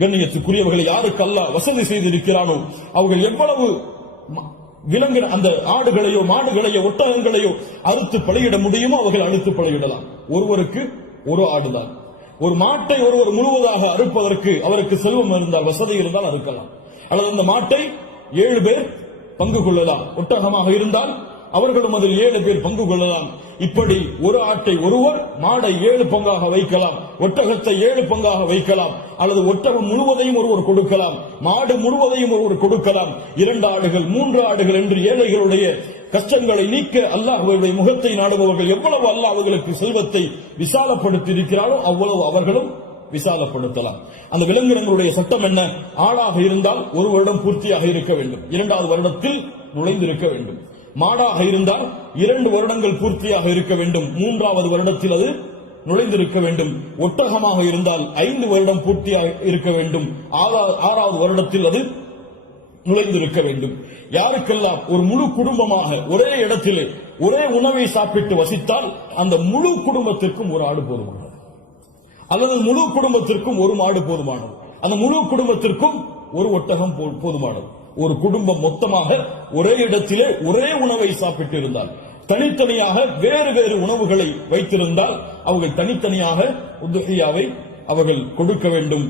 கண்ணியத்துக்குரியவர்களை யாருக்கு அல்லாஹ் வசதி செய்திருக்கிறானோ அவர்கள் எவ்வளவு விலங்கின அந்த ஆடுகளையோ மாடுகளையோ ஒட்டகங்களையோ அறுத்து பலியிட முடியுமோ அவர்கள் அறுத்து பலியிடலாம். ஒருவருக்கு ஒரு ஆடுதான். ஒரு மாட்டை ஒருவர் முழுவதாக அறுப்பதற்கு அவருக்கு செல்வம் இருந்தால் வசதி இருந்தால் அறுக்கலாம். அல்லது அந்த மாட்டை 7 பேர் பங்கு கொள்ளலாம். ஒட்டகமாக இருந்தால் அவர்களும் அதில் 7 பேர் பங்கு கொள்ளலாம். இப்படி ஒரு ஆட்டை ஒருவர், மாடை 7 பங்காக வைக்கலாம், ஒட்டகத்தை 7 பங்காக வைக்கலாம். அல்லது ஒட்டகம் முழுவதையும் ஒருவர் கொடுக்கலாம், மாடு முழுவதையும் ஒருவர் கொடுக்கலாம். 2 ஆடுகள் 3 ஆடுகள் என்று ஏழைகளுடைய கஷ்டங்களை நீக்க அல்லாஹ்வுடைய முகத்தை நாடுபவர்கள் எவ்வளவு அல்லாஹ் அவர்களுக்கு செல்வத்தை விசாலப்படுத்தி இருக்கிறாரோ அவ்வளவு அவர்களும் விசாலப்படுத்தலாம். அந்த விலங்கினங்களுடைய சட்டம் என்ன? ஆடாக இருந்தால் 1 வருடம் பூர்த்தியாக இருக்க வேண்டும், 2வது வருடத்தில் நுழைந்திருக்க வேண்டும். மாடாக இருந்தால் 2 வருடங்கள் பூர்த்தியாக இருக்க வேண்டும், 3வது வருடத்தில் அது நுழைந்திருக்க வேண்டும். ஒட்டகமாக இருந்தால் 5 வருடம் பூர்த்தியாக இருக்க வேண்டும், 6வது வருடத்தில் அது நுழைந்திருக்க வேண்டும். யாருக்கெல்லாம் ஒரு முழு குடும்பமாக ஒரே இடத்திலே ஒரே உணவை சாப்பிட்டு வசித்தால் அந்த முழு குடும்பத்திற்கும் ஒரு ஆடு போதுமானது, அல்லது முழு குடும்பத்திற்கும் ஒரு மாடு போதுமானது, அந்த முழு குடும்பத்திற்கும் ஒரு ஒட்டகம் போதுமானது. ஒரு குடும்பம் மொத்தமாக ஒரே இடத்திலே ஒரே உணவை சாப்பிட்டு இருந்தால், தனித்தனியாக வேறு வேறு உணவுகளை வைத்திருந்தால் அவர்கள் தனித்தனியாக உதுஹியாவை அவர்கள் கொடுக்க வேண்டும்.